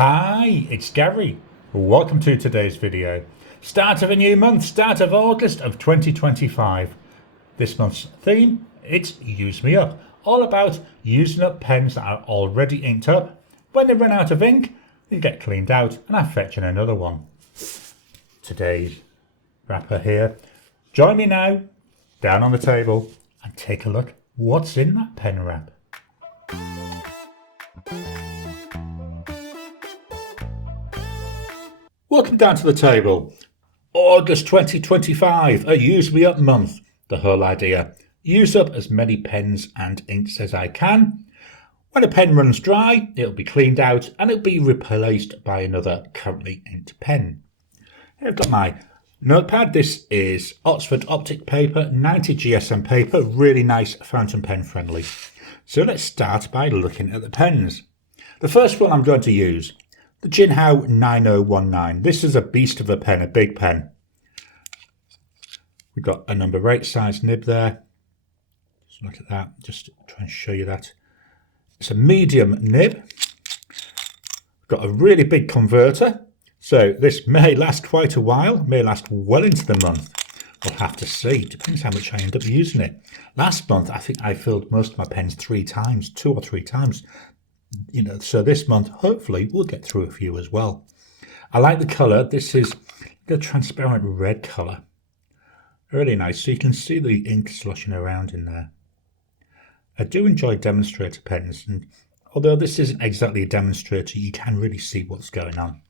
Hi, it's Gary. Welcome to today's video. Start of a new month, start of August of 2025. This month's theme, it's Use Me Up. All about using up pens that are already inked up. When they run out of ink, they get cleaned out and I fetch in another one. Today's wrapper here. Join me now, down on the table, and take a look what's in that pen wrap. Welcome down to the table. August 2025, a Use Me Up month. The whole idea, use up as many pens and inks as I can. When a pen runs dry, it'll be cleaned out and it'll be replaced by another currently inked pen. Here I've got my notepad. This is Oxford Optic paper, 90 GSM paper, really nice, fountain pen friendly. So let's start by looking at the pens. The first one I'm going to use, the Jinhao 9019. This is a beast of a pen, a big pen. We've got a number 8 size nib there. Just look at that, just try and show you that. It's a medium nib. We've got a really big converter. So this may last quite a while, may last well into the month. We'll have to see, depends how much I end up using it. Last month, I think I filled most of my pens 3 times, 2 or 3 times. So this month, hopefully, we'll get through a few as well. I like the colour. This is the transparent red colour. Really nice. So you can see the ink sloshing around in there. I do enjoy demonstrator pens, and although this isn't exactly a demonstrator, you can really see what's going on.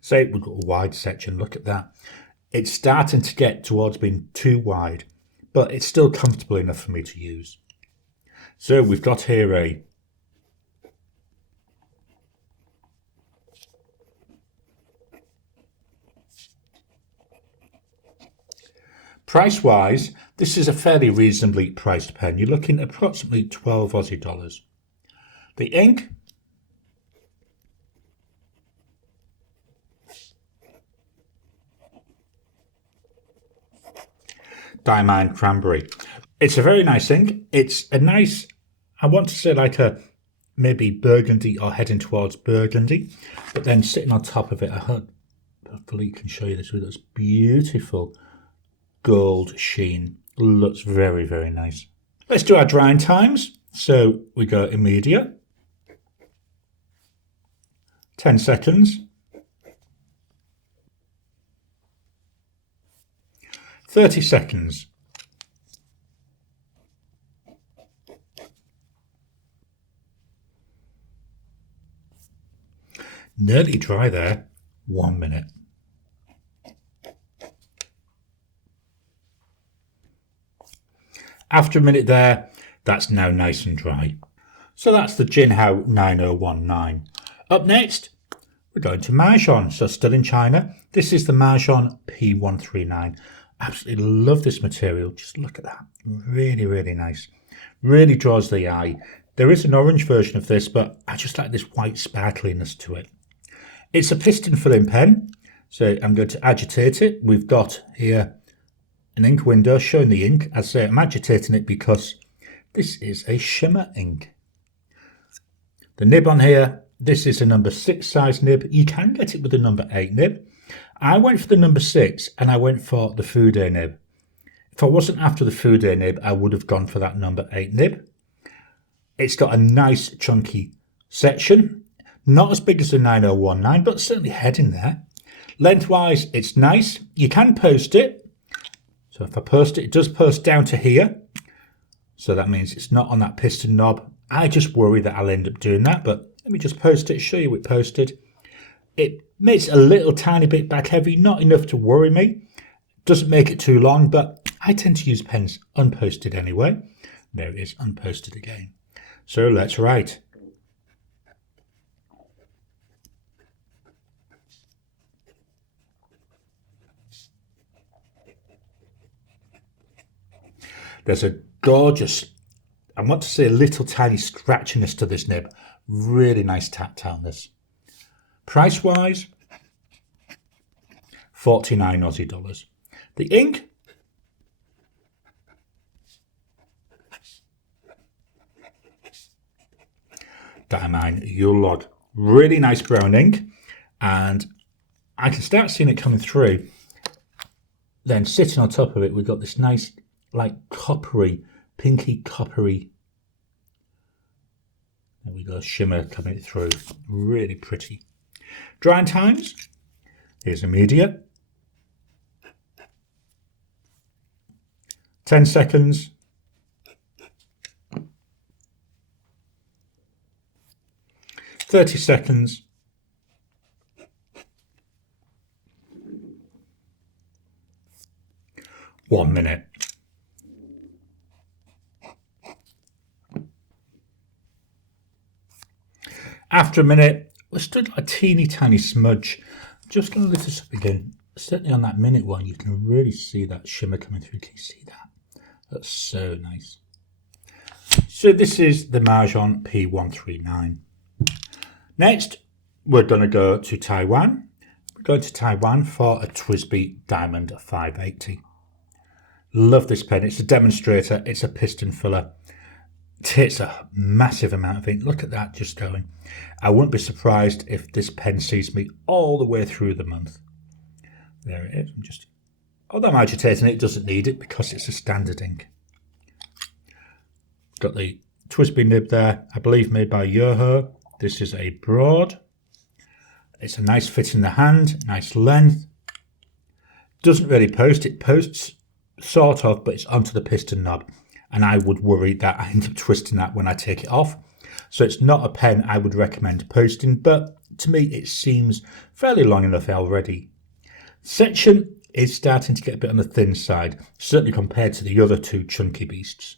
So we've got a wide section. Look at that. It's starting to get towards being too wide, but it's still comfortable enough for me to use. So we've got here a price-wise, this is a fairly reasonably priced pen. You're looking at approximately 12 Aussie dollars. The ink, Diamine Cranberry. It's a very nice ink. It's a nice, I want to say like a maybe burgundy or heading towards burgundy, but then sitting on top of it, hopefully you can show you this with this beautiful gold sheen. Looks very, very nice. Let's do our drying times. So we go immediate, 10 seconds, 30 seconds, nearly dry there, 1 minute. After a minute there, that's now nice and dry. So that's the Jinhao 9019. Up next, we're going to Majohn. So still in China, this is the Majohn P139. Absolutely love this material. Just look at that. Really, really nice. Really draws the eye. There is an orange version of this, but I just like this white sparkliness to it. It's a piston filling pen. So I'm going to agitate it. We've got here an ink window showing the ink. As I say, I'm agitating it because this is a shimmer ink. The nib on here, this is a number 6 size nib. You can get it with a number 8 nib. I went for the number 6 and I went for the Fude nib. If I wasn't after the Fude nib, I would have gone for that number 8 nib. It's got a nice chunky section. Not as big as the 9019, but certainly heading there. Lengthwise, it's nice. You can post it. So if I post it, it does post down to here. So that means it's not on that piston knob. I just worry that I'll end up doing that, but let me just post it, show you it posted. It makes it a little tiny bit back heavy, not enough to worry me. Doesn't make it too long, but I tend to use pens unposted anyway. There it is, unposted again. So let's write. There's a gorgeous, I want to say a little tiny scratchiness to this nib. Really nice tactileness. Price-wise, 49 Aussie dollars. The ink, Diamine Yule. Really nice brown ink, and I can start seeing it coming through. Then sitting on top of it, we've got this nice, like coppery, pinky coppery. There we go, shimmer coming through. Really pretty. Drying times. Here's immediate. 10 seconds. 30 seconds. 1 minute. After a minute, we're still got a teeny tiny smudge. I'm just going to lift this up again. Certainly on that minute one, you can really see that shimmer coming through. Can you see that? That's so nice. So this is the Majohn P139. Next, we're going to go to Taiwan. We're going to Taiwan for a TWSBI Diamond 580. Love this pen. It's a demonstrator. It's a piston filler. It takes a massive amount of ink. Look at that just going. I wouldn't be surprised if this pen sees me all the way through the month. There it is. Although I'm agitating it, doesn't need it because it's a standard ink. Got the TWSBI nib there, I believe made by Yoho. This is a broad. It's a nice fit in the hand, nice length. Doesn't really post. It posts sort of, but it's onto the piston knob. And I would worry that I end up twisting that when I take it off. So it's not a pen I would recommend posting, but to me it seems fairly long enough already. Section is starting to get a bit on the thin side, certainly compared to the other two chunky beasts.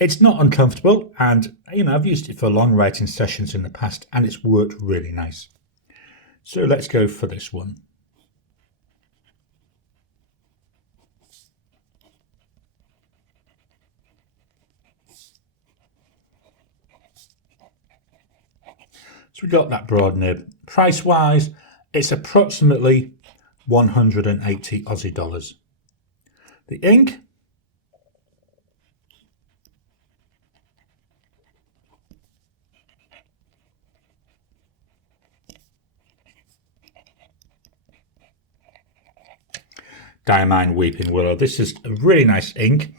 It's not uncomfortable, and I've used it for long writing sessions in the past and it's worked really nice. So let's go for this one. So we got that broad nib. Price wise, it's approximately 180 Aussie dollars. The ink, Diamine Weeping Willow. This is a really nice ink,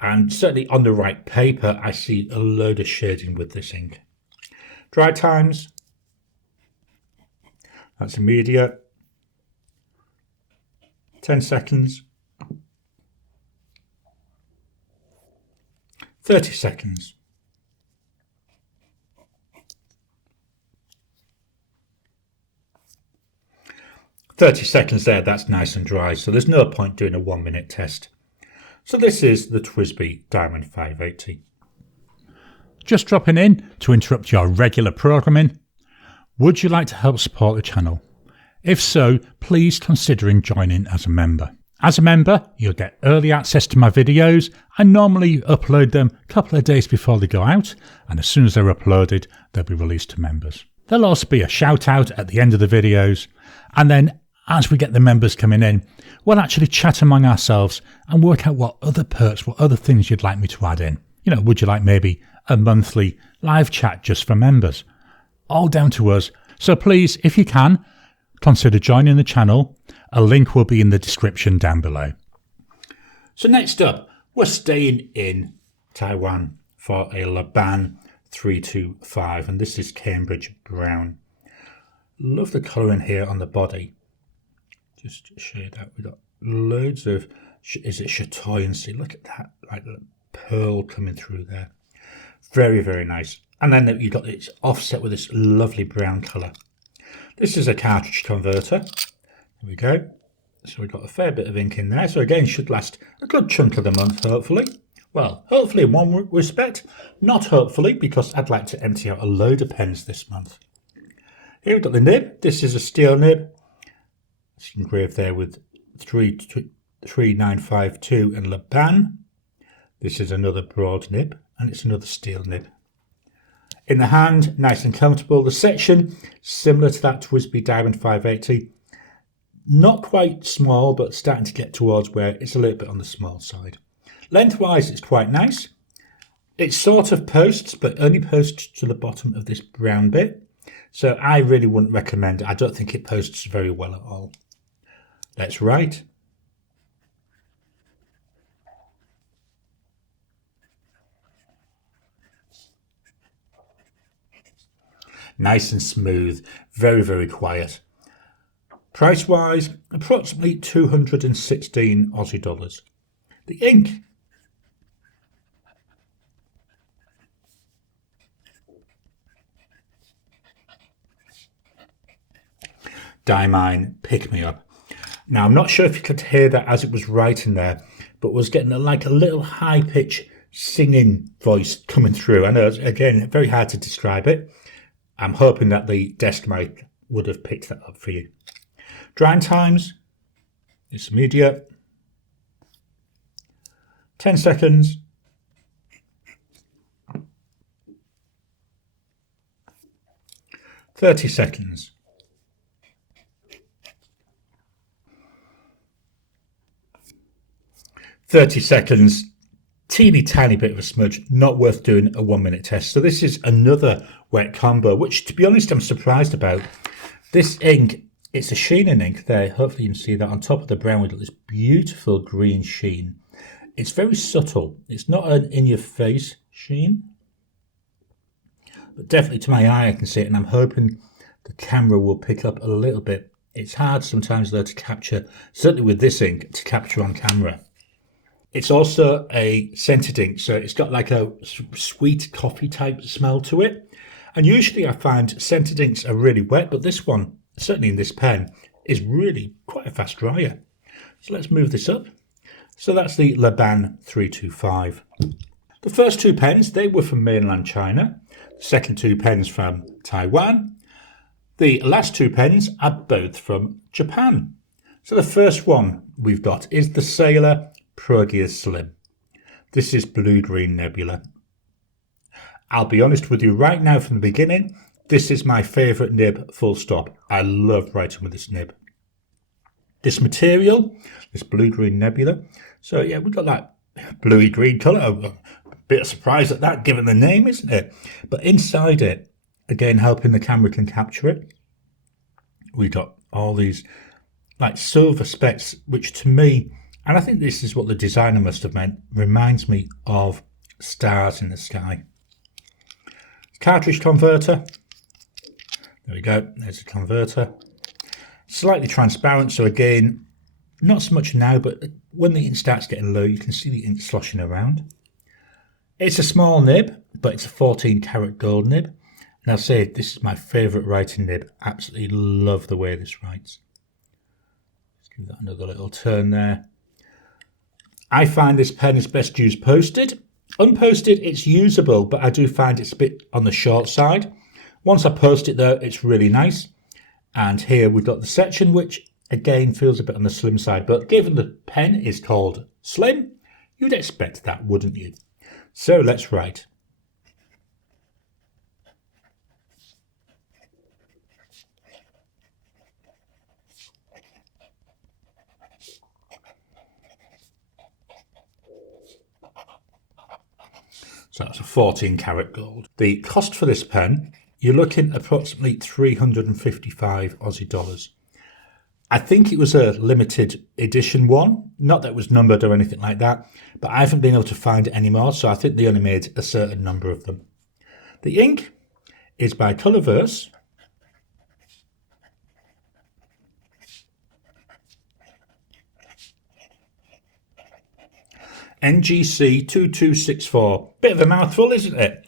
and certainly on the right paper I see a load of shading with this ink. Dry times, that's immediate. 10 seconds. 30 seconds. 30 seconds there, that's nice and dry, so there's no point doing a 1 minute test. So this is the TWSBI Diamond 580. Just dropping in to interrupt your regular programming. Would you like to help support the channel? If so, please consider joining as a member. As a member, you'll get early access to my videos. I normally upload them a couple of days before they go out, and as soon as they're uploaded, they'll be released to members. There'll also be a shout out at the end of the videos, and then as we get the members coming in, we'll actually chat among ourselves and work out what other perks, what other things you'd like me to add in. Would you like maybe a monthly live chat just for members? All down to us. So please, if you can, consider joining the channel. A link will be in the description down below. So next up, we're staying in Taiwan for a Laban 325, and this is Cambridge Brown. Love the colouring here on the body. Just to show you that, we've got loads of, is it chatoyancy? Look at that, like the pearl coming through there. Very, very nice. And then you've got it offset with this lovely brown colour. This is a cartridge converter. There we go. So we've got a fair bit of ink in there. So again, should last a good chunk of the month, hopefully. Well, hopefully in one respect. Not hopefully, because I'd like to empty out a load of pens this month. Here we've got the nib. This is a steel nib. It's engraved there with 3952 and Laban. This is another broad nib, and it's another steel nib. In the hand, nice and comfortable. The section, similar to that TWSBI Diamond 580. Not quite small, but starting to get towards where it's a little bit on the small side. Lengthwise, it's quite nice. It sort of posts, but only posts to the bottom of this brown bit. So I really wouldn't recommend it. I don't think it posts very well at all. Let's write. Nice and smooth, very, very quiet. Price-wise, approximately 216 Aussie dollars. The ink. Diamine, Pick Me Up. Now, I'm not sure if you could hear that as it was writing there, but was getting like a little high-pitched singing voice coming through. I know, again, very hard to describe it. I'm hoping that the desk mic would have picked that up for you. Drying times, it's immediate. 10 seconds. 30 seconds. 30 seconds, teeny tiny bit of a smudge, not worth doing a 1 minute test. So this is another wet combo, which to be honest, I'm surprised about. This ink, it's a sheening ink there. Hopefully you can see that on top of the brown, we've got this beautiful green sheen. It's very subtle. It's not an in-your-face sheen, but definitely to my eye, I can see it, and I'm hoping the camera will pick up a little bit. It's hard sometimes though to capture, certainly with this ink, to capture on camera. It's also a scented ink, so it's got like a sweet coffee type smell to it. And usually I find scented inks are really wet, but this one, certainly in this pen, is really quite a fast dryer. So let's move this up. So that's the Laban 325. The first two pens, they were from mainland China. The second two pens from Taiwan. The last two pens are both from Japan. So the first one we've got is the Sailor ProGear Slim. This is blue-green nebula. I'll be honest with you right now from the beginning, this is my favourite nib, full stop. I love writing with this nib. This material, this blue-green nebula, so yeah, we've got that bluey-green colour. A bit of surprise at that, given the name, isn't it? But inside it, again, helping the camera can capture it, we've got all these like silver specks, which to me, and I think this is what the designer must have meant, reminds me of stars in the sky. Cartridge converter. There we go. There's a converter. Slightly transparent, so again, not so much now, but when the ink starts getting low, you can see the ink sloshing around. It's a small nib, but it's a 14 karat gold nib. And I'll say this is my favourite writing nib. Absolutely love the way this writes. Let's give that another little turn there. I find this pen is best used posted. Unposted, it's usable, but I do find it's a bit on the short side. Once I post it though, it's really nice. And here we've got the section, which again feels a bit on the slim side, but given the pen is called Slim, you'd expect that, wouldn't you? So let's write. So that's a 14 karat gold. The cost for this pen, you're looking at approximately 355 Aussie dollars. I think it was a limited edition one, not that it was numbered or anything like that, but I haven't been able to find it anymore, so I think they only made a certain number of them. The ink is by Colorverse. NGC 2264. Bit of a mouthful, isn't it?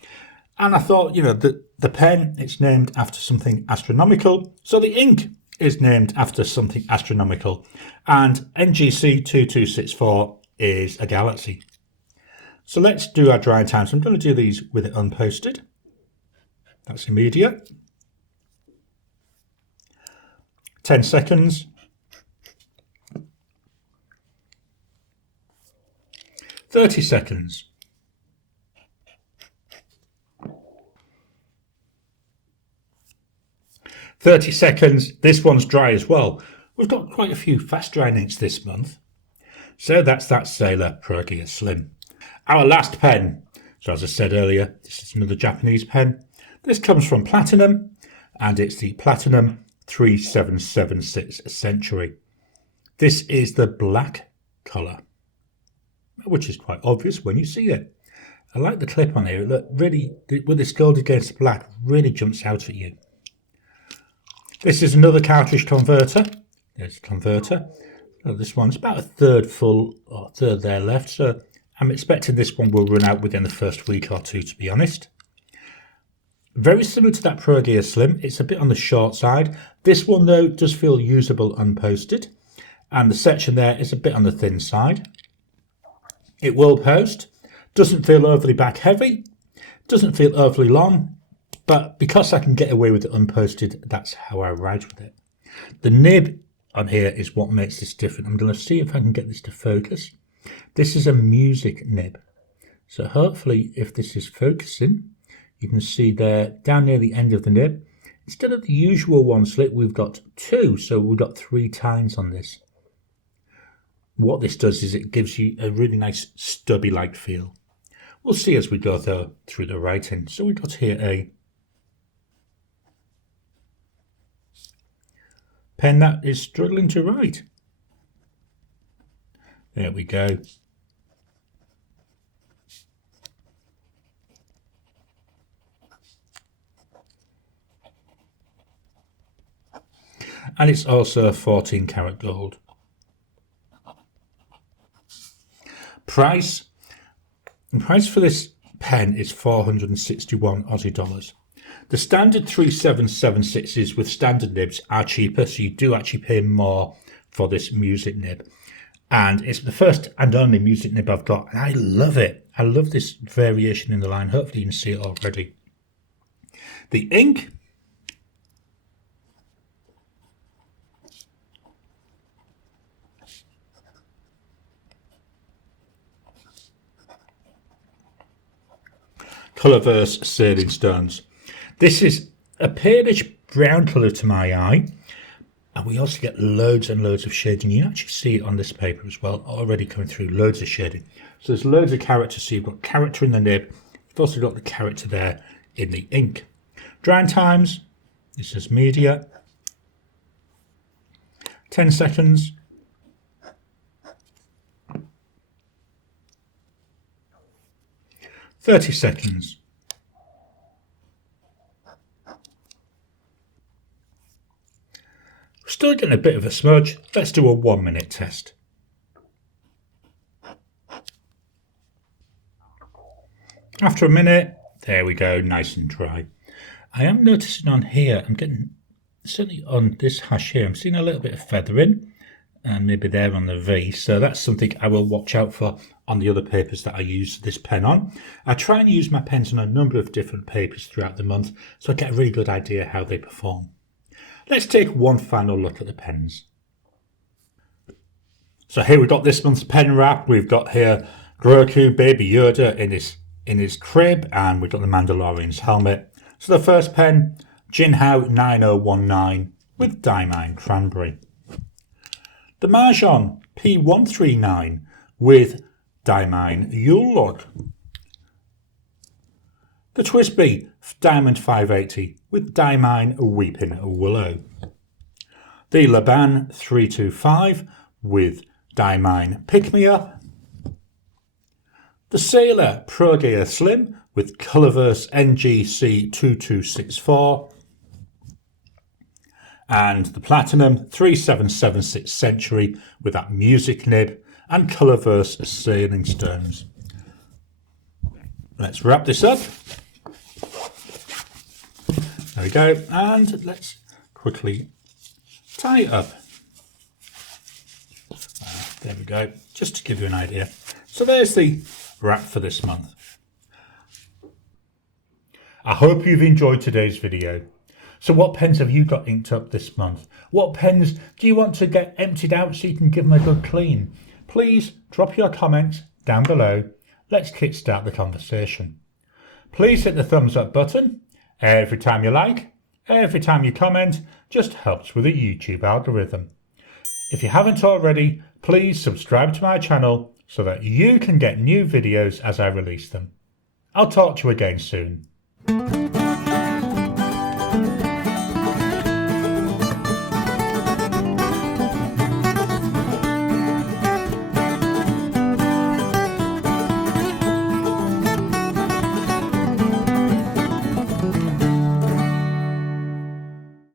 And I thought, you know, the pen, it's named after something astronomical, so the ink is named after something astronomical. And NGC 2264 is a galaxy. So let's do our drying time. So I'm going to do these with it unposted. That's immediate. 10 seconds. 30 seconds. 30 seconds. This one's dry as well. We've got quite a few fast drying inks this month. So that's that Sailor ProGear Slim. Our last pen. So as I said earlier, this is another Japanese pen. This comes from Platinum. and it's the Platinum 3776 Century. This is the black colour, which is quite obvious when you see it. I like the clip on here. Look, really, with this gold against black, really jumps out at you. This is another cartridge converter. There's a converter. Oh, this one's about a third full, or a third there left. So I'm expecting this one will run out within the first week or two, to be honest. Very similar to that ProGear Slim. It's a bit on the short side. This one, though, does feel usable unposted. And the section there is a bit on the thin side. It will post. Doesn't feel overly back heavy. Doesn't feel overly long. But because I can get away with it unposted, that's how I ride with it. The nib on here is what makes this different. I'm going to see if I can get this to focus. This is a music nib. So hopefully if this is focusing, you can see there down near the end of the nib, instead of the usual one slit, we've got two. So we've got 3 tines on this. What this does is it gives you a really nice stubby-like feel. We'll see as we go through the writing. So we've got here a pen that is struggling to write. There we go. And it's also 14 karat gold. Price for this pen is 461 Aussie dollars. The standard 3776s with standard nibs are cheaper, so you do actually pay more for this music nib. And it's the first and only music nib I've got, and I love it. I love this variation in the line. Hopefully you can see it already. The ink. Colorverse Sailing Stones. This is a palish brown colour to my eye, and we also get loads and loads of shading. You can actually see it on this paper as well, already coming through, loads of shading. So there's loads of character. So you've got character in the nib, you've also got the character there in the ink. Drying times, this is media, 10 seconds. "30 seconds. Still getting a bit of a smudge. Let's do a 1 minute test. After a minute, there we go, nice and dry. I am noticing on here, I'm getting, certainly on this hash here, I'm seeing a little bit of feathering, and maybe there on the V, so that's something I will watch out for on the other papers that I use this pen on. I try and use my pens on a number of different papers throughout the month, so I get a really good idea how they perform. Let's take one final look at the pens. So here we've got this month's pen wrap. We've got here Grogu, Baby Yoda in his crib, and we've got the Mandalorian's helmet. So the first pen, Jinhao 9019 with Diamine Cranberry. The Majohn P139 with Diamine Yule log. The TWSBI Diamond 580 with Diamine Weeping Willow. The Laban 325 with Diamine Pick Me Up. The Sailor ProGear Slim with Colorverse NGC 2264. And the Platinum 3776 Century with that music nib and Colorverse Sailing Stones. Let's wrap this up. There we go, and let's quickly tie it up. There we go, just to give you an idea. So there's the wrap for this month. I hope you've enjoyed today's video. So what pens have you got inked up this month? What pens do you want to get emptied out so you can give them a good clean? Please drop your comments down below. Let's kickstart the conversation. Please hit the thumbs up button. Every time you like, every time you comment, just helps with the YouTube algorithm. If you haven't already, please subscribe to my channel so that you can get new videos as I release them. I'll talk to you again soon.